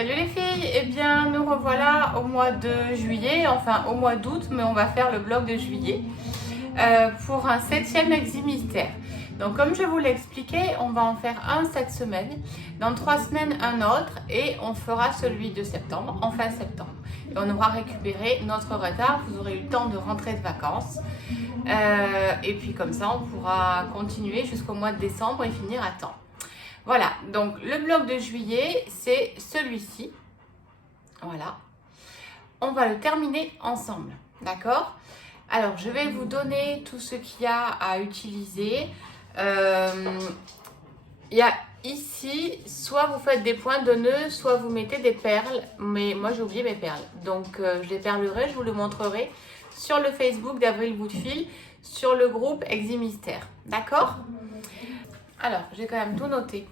Salut les filles, eh bien nous revoilà au mois de juillet, enfin au mois d'août, mais on va faire le vlog de juillet pour un 7e Eximystère. Donc comme je vous l'ai expliqué, on va en faire un cette semaine, dans 3 semaines un autre et on fera celui de septembre, en fin septembre. Et on aura récupéré notre retard, vous aurez eu le temps de rentrer de vacances et puis comme ça on pourra continuer jusqu'au mois de décembre et finir à temps. Voilà, donc le vlog de juillet, c'est celui-ci. Voilà. On va le terminer ensemble, d'accord? Alors, je vais vous donner tout ce qu'il y a à utiliser. Il y a ici, soit vous faites des points de nœud, soit vous mettez des perles. Mais moi, j'ai oublié mes perles. Donc, je les perlerai, je vous le montrerai sur le Facebook d'Avril Boutefil, sur le groupe Eximystère, d'accord? Alors, j'ai quand même tout noté.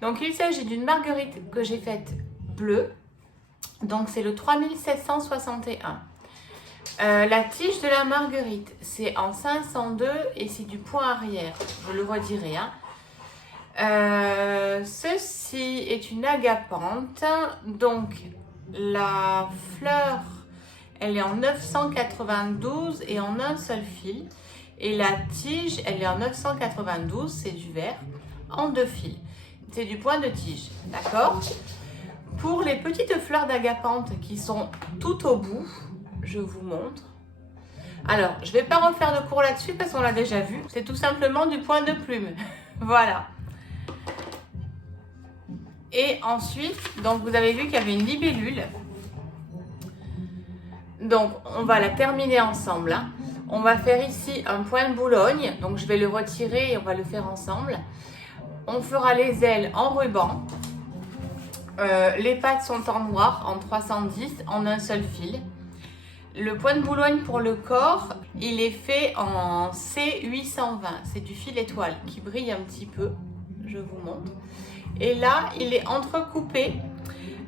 Donc, il s'agit d'une marguerite que j'ai faite bleue. Donc, c'est le 3761. La tige de la marguerite, c'est en 502 et c'est du point arrière. Je le redirai. Hein. Ceci est une agapante. Donc, la fleur, elle est en 992 et en un seul fil. Et la tige, elle est en 992, c'est du vert, en 2 fils. C'est du point de tige, d'accord? Pour les petites fleurs d'agapante qui sont tout au bout, je vous montre. Alors, je ne vais pas refaire de cours là-dessus parce qu'on l'a déjà vu. C'est tout simplement du point de plume. Voilà. Et ensuite, donc vous avez vu qu'il y avait une libellule. Donc, on va la terminer ensemble. Hein. On va faire ici un point de Boulogne. Donc, je vais le retirer et on va le faire ensemble. On fera les ailes en ruban. Les pattes sont en noir, en 310, en un seul fil. Le point de Boulogne pour le corps, il est fait en C820. C'est du fil étoile qui brille un petit peu. Je vous montre. Et là, il est entrecoupé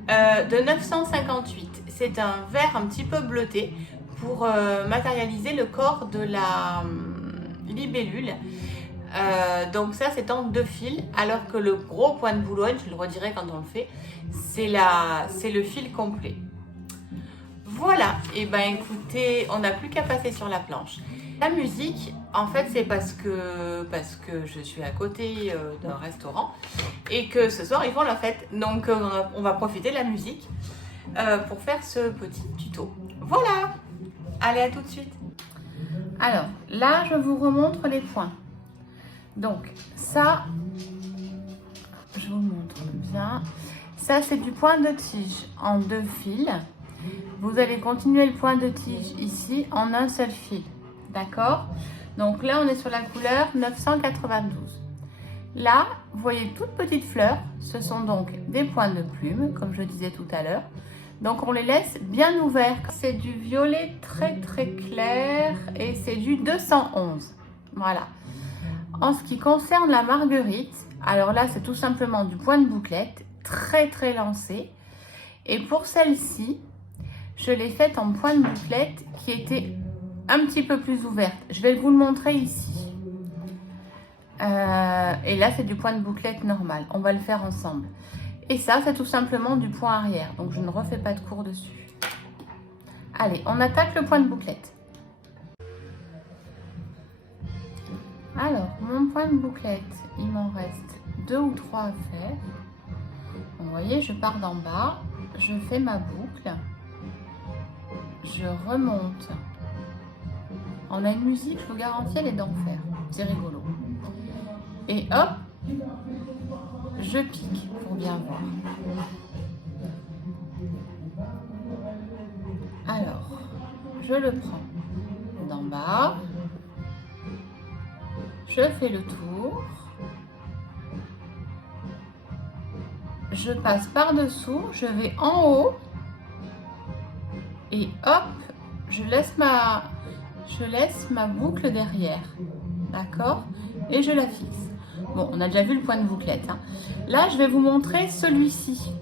de 958. C'est un vert un petit peu bleuté pour matérialiser le corps de la libellule. Donc ça, c'est en 2 fils, alors que le gros point de Boulogne, je le redirai quand on le fait, c'est le fil complet. Voilà, et ben écoutez, on n'a plus qu'à passer sur la planche. La musique, en fait, c'est parce que je suis à côté d'un restaurant et que ce soir, ils font la fête. Donc, on va profiter de la musique pour faire ce petit tuto. Voilà, allez, à tout de suite. Alors, là, je vous remontre les points. Donc, ça, je vous montre bien. Ça, c'est du point de tige en 2 fils. Vous allez continuer le point de tige ici en un seul fil. D'accord? Donc là, on est sur la couleur 992. Là, vous voyez toutes petites fleurs. Ce sont donc des points de plume, comme je disais tout à l'heure. Donc, on les laisse bien ouverts. C'est du violet très, très clair et c'est du 211. Voilà. En ce qui concerne la marguerite, alors là, c'est tout simplement du point de bouclette, très, très lancé. Et pour celle-ci, je l'ai faite en point de bouclette qui était un petit peu plus ouverte. Je vais vous le montrer ici. Et là, c'est du point de bouclette normal. On va le faire ensemble. Et ça, c'est tout simplement du point arrière. Donc, je ne refais pas de cours dessus. Allez, on attaque le point de bouclette. Alors, mon point de bouclette, il m'en reste 2 ou 3 à faire. Vous voyez, je pars d'en bas, je fais ma boucle. Je remonte. On a une musique, je vous garantis, elle est d'enfer. C'est rigolo. Et hop, je pique pour bien voir. Alors, je le prends d'en bas. Je fais le tour. Je passe par-dessous, je vais en haut. Et hop, je laisse ma boucle derrière, d'accord? Et je la fixe. Bon, on a déjà vu le point de bouclette. Hein. Là, je vais vous montrer celui-ci,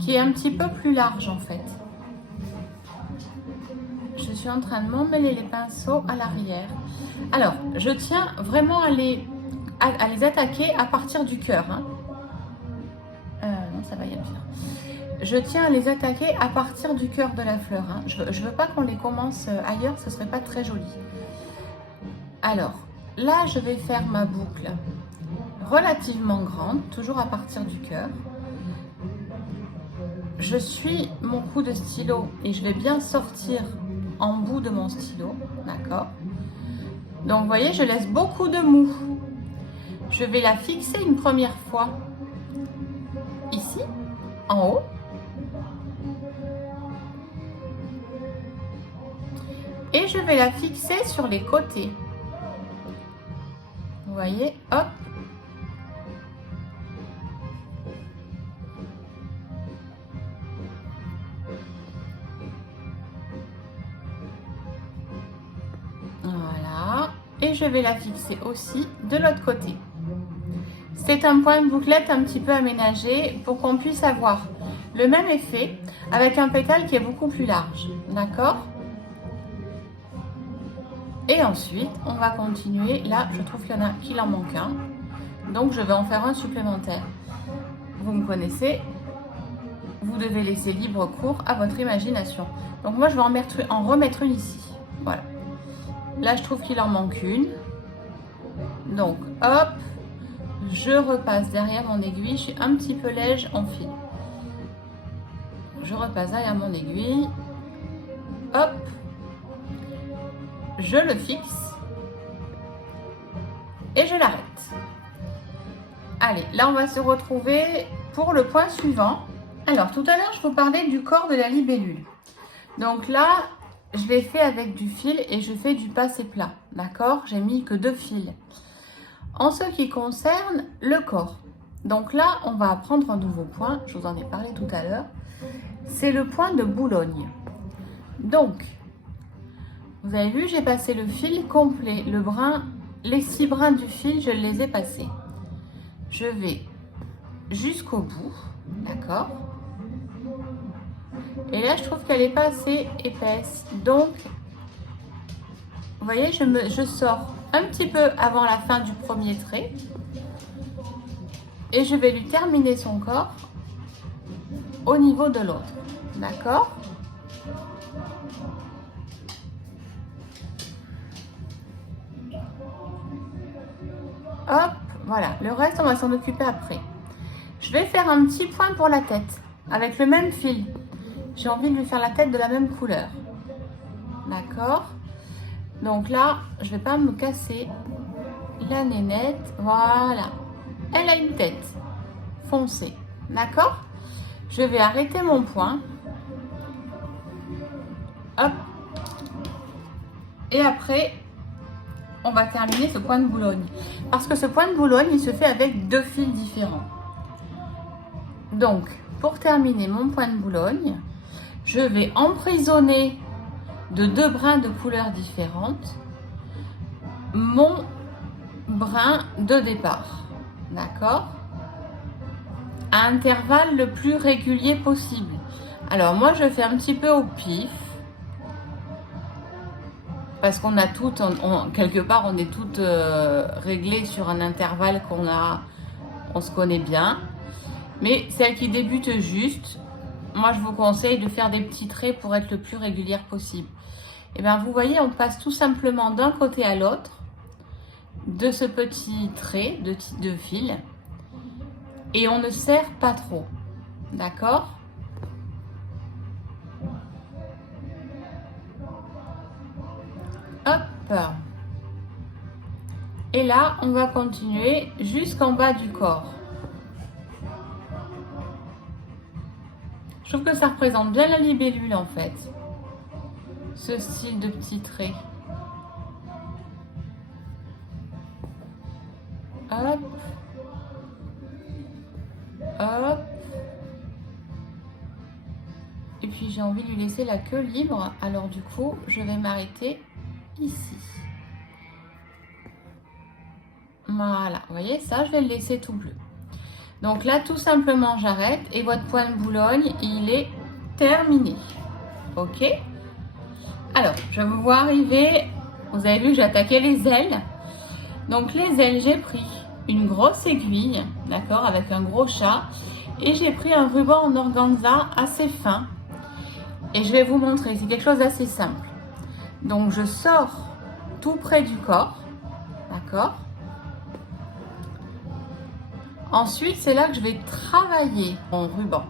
qui est un petit peu plus large en fait. Je suis en train de m'emmêler les pinceaux à l'arrière. Alors, je tiens vraiment à les attaquer à partir du cœur. Hein. Non, ça va y aller. je tiens à les attaquer à partir du cœur de la fleur. Hein. Je veux pas qu'on les commence ailleurs, ce serait pas très joli. Alors, là, je vais faire ma boucle relativement grande, toujours à partir du cœur. Je suis mon coup de stylo et je vais bien sortir en bout de mon stylo, d'accord? Donc, vous voyez, je laisse beaucoup de mou. Je vais la fixer une première fois ici, en haut. Et je vais la fixer sur les côtés. Vous voyez, hop. Voilà. Et je vais la fixer aussi de l'autre côté. C'est un point de bouclette un petit peu aménagé pour qu'on puisse avoir le même effet avec un pétale qui est beaucoup plus large. D'accord? Et ensuite, on va continuer. Là, je trouve qu'il en manque un. Donc, je vais en faire un supplémentaire. Vous me connaissez. Vous devez laisser libre cours à votre imagination. Donc, moi, je vais en remettre une ici. Voilà. Là, je trouve qu'il en manque une. Donc, hop. Je repasse derrière mon aiguille. Je suis un petit peu léger en fil. Je repasse derrière mon aiguille. Hop. Je le fixe et je l'arrête. Allez, là on va se retrouver pour le point suivant. Alors tout à l'heure je vous parlais du corps de la libellule. Donc là je l'ai fait avec du fil et je fais du passé plat. D'accord? J'ai mis que 2 fils. En ce qui concerne le corps, donc là on va apprendre un nouveau point. Je vous en ai parlé tout à l'heure. C'est le point de Boulogne. Donc vous avez vu, j'ai passé le fil complet, les 6 brins du fil, je les ai passés. Je vais jusqu'au bout, d'accord? Et là, je trouve qu'elle n'est pas assez épaisse. Donc, vous voyez, je sors un petit peu avant la fin du premier trait. Et je vais lui terminer son corps au niveau de l'autre, d'accord? Hop, voilà. Le reste, on va s'en occuper après. Je vais faire un petit point pour la tête avec le même fil. J'ai envie de lui faire la tête de la même couleur. D'accord? Donc là, je vais pas me casser la nénette. Voilà. Elle a une tête foncée. D'accord? Je vais arrêter mon point. Hop. Et après, on va terminer ce point de Boulogne. Parce que ce point de Boulogne, il se fait avec 2 fils différents. Donc, pour terminer mon point de Boulogne, je vais emprisonner de 2 brins de couleurs différentes mon brin de départ. D'accord? À intervalle le plus régulier possible. Alors, moi, je fais un petit peu au pif. Parce qu'on a toutes, quelque part, on est toutes réglées sur un intervalle on se connaît bien. Mais celle qui débute juste, moi je vous conseille de faire des petits traits pour être le plus régulière possible. Et bien vous voyez, on passe tout simplement d'un côté à l'autre de ce petit trait de fil. Et on ne serre pas trop. D'accord ? Hop. Et là, on va continuer jusqu'en bas du corps. Je trouve que ça représente bien la libellule en fait. Ce style de petits traits. Hop. Hop. Et puis j'ai envie de lui laisser la queue libre. Alors du coup, je vais m'arrêter ici. Voilà, vous voyez, ça je vais le laisser tout bleu. Donc là, tout simplement, j'arrête et votre point de Boulogne, il est terminé. Ok? Alors, je vous vois arriver. Vous avez vu, j'ai attaqué les ailes. Donc les ailes, j'ai pris une grosse aiguille, d'accord, avec un gros chat. Et j'ai pris un ruban en organza assez fin. Et je vais vous montrer, c'est quelque chose d'assez simple. Donc je sors tout près du corps, d'accord? Ensuite, c'est là que je vais travailler mon ruban.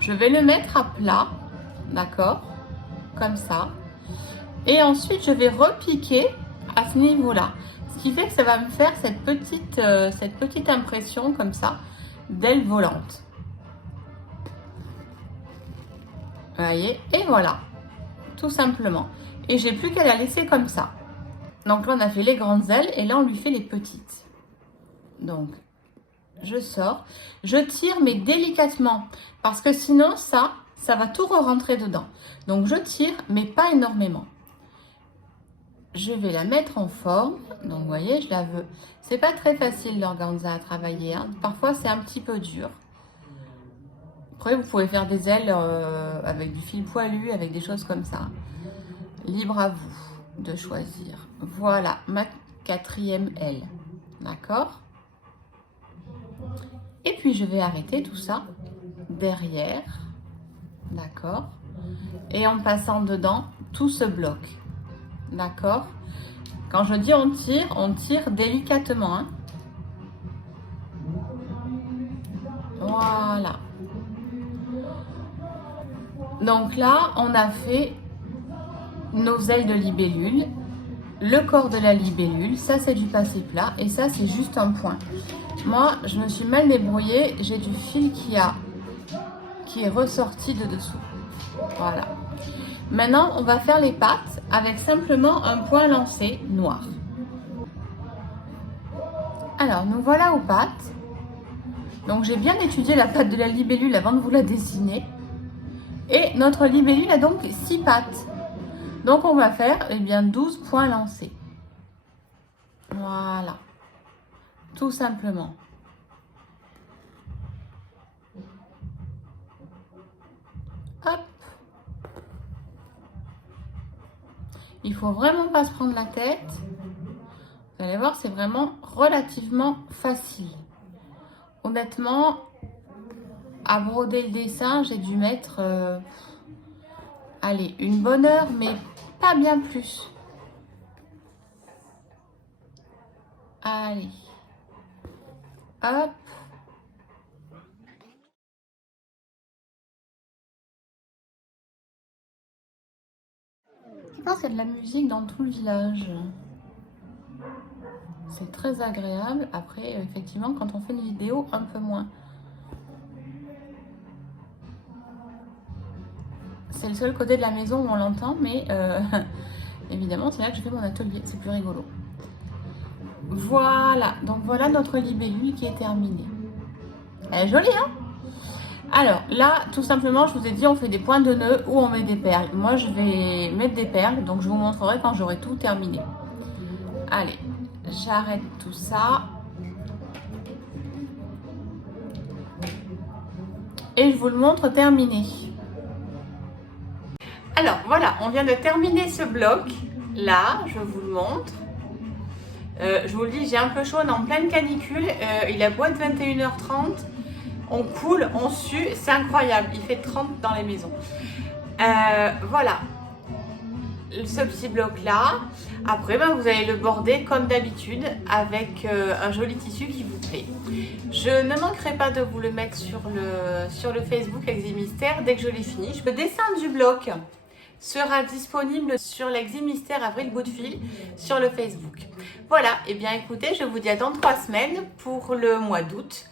Je vais le mettre à plat, d'accord? Comme ça. Et ensuite, je vais repiquer à ce niveau-là. Ce qui fait que ça va me faire cette petite impression comme ça d'aile volante. Vous voyez? Et voilà, tout simplement. Et j'ai plus qu'à la laisser comme ça. Donc là, on a fait les grandes ailes et là, on lui fait les petites. Donc, je sors. Je tire, mais délicatement. Parce que sinon, ça va tout re-rentrer dedans. Donc, je tire, mais pas énormément. Je vais la mettre en forme. Donc, vous voyez, je la veux. C'est pas très facile l'organza à travailler. Hein. Parfois, c'est un petit peu dur. Après, vous pouvez faire des ailes avec du fil poilu, avec des choses comme ça. Libre à vous de choisir. Voilà ma 4e aile. D'accord? Et puis, je vais arrêter tout ça derrière. D'accord? Et en passant dedans tout ce bloc. D'accord? Quand je dis on tire délicatement. Hein. Voilà. Donc là, on a fait nos ailes de libellule, le corps de la libellule, ça c'est du passé plat et ça c'est juste un point. Moi, je me suis mal débrouillée, j'ai du fil qui est ressorti de dessous. Voilà. Maintenant, on va faire les pattes avec simplement un point lancé noir. Alors, nous voilà aux pattes. Donc, j'ai bien étudié la patte de la libellule avant de vous la dessiner. Et notre libellule a donc 6 pattes. Donc, on va faire 12 points lancés. Voilà. Tout simplement. Hop. Il faut vraiment pas se prendre la tête. Vous allez voir, c'est vraiment relativement facile. Honnêtement, à broder le dessin, j'ai dû mettre, allez, une bonne heure, mais pas bien plus. Allez. Hop. Je pense qu'il y a de la musique dans tout le village. C'est très agréable. Après, effectivement, quand on fait une vidéo, un peu moins. C'est le seul côté de la maison où on l'entend, mais évidemment, c'est là que je fais mon atelier. C'est plus rigolo. Voilà. Donc, voilà notre libellule qui est terminée. Elle est jolie, hein? Alors, là, tout simplement, je vous ai dit, on fait des points de nœud ou on met des perles. Moi, je vais mettre des perles, donc je vous montrerai quand j'aurai tout terminé. Allez, j'arrête tout ça. Et je vous le montre terminé. Alors, voilà, on vient de terminer ce bloc. Là, je vous le montre. Je vous le dis, j'ai un peu chaud, on est en pleine canicule. Il a beau être 21h30. On coule, on sue, c'est incroyable. Il fait 30 dans les maisons. Voilà. Ce petit bloc là. Après, vous allez le border comme d'habitude avec un joli tissu qui vous plaît. Je ne manquerai pas de vous le mettre sur le Facebook Eximystère dès que je l'ai fini. Le dessin du bloc sera disponible sur l'Eximystère Avril Boutefil sur le Facebook. Voilà, et bien écoutez, je vous dis à dans 3 semaines pour le mois d'août.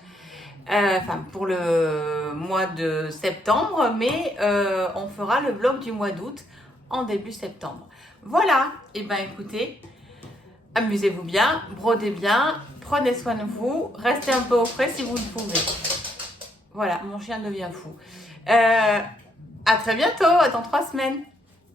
Pour le mois de septembre, mais on fera le bloc du mois d'août en début septembre. Voilà, et bien écoutez, amusez-vous bien, brodez bien, prenez soin de vous, restez un peu au frais si vous le pouvez. Voilà, mon chien devient fou. À très bientôt, dans 3 semaines.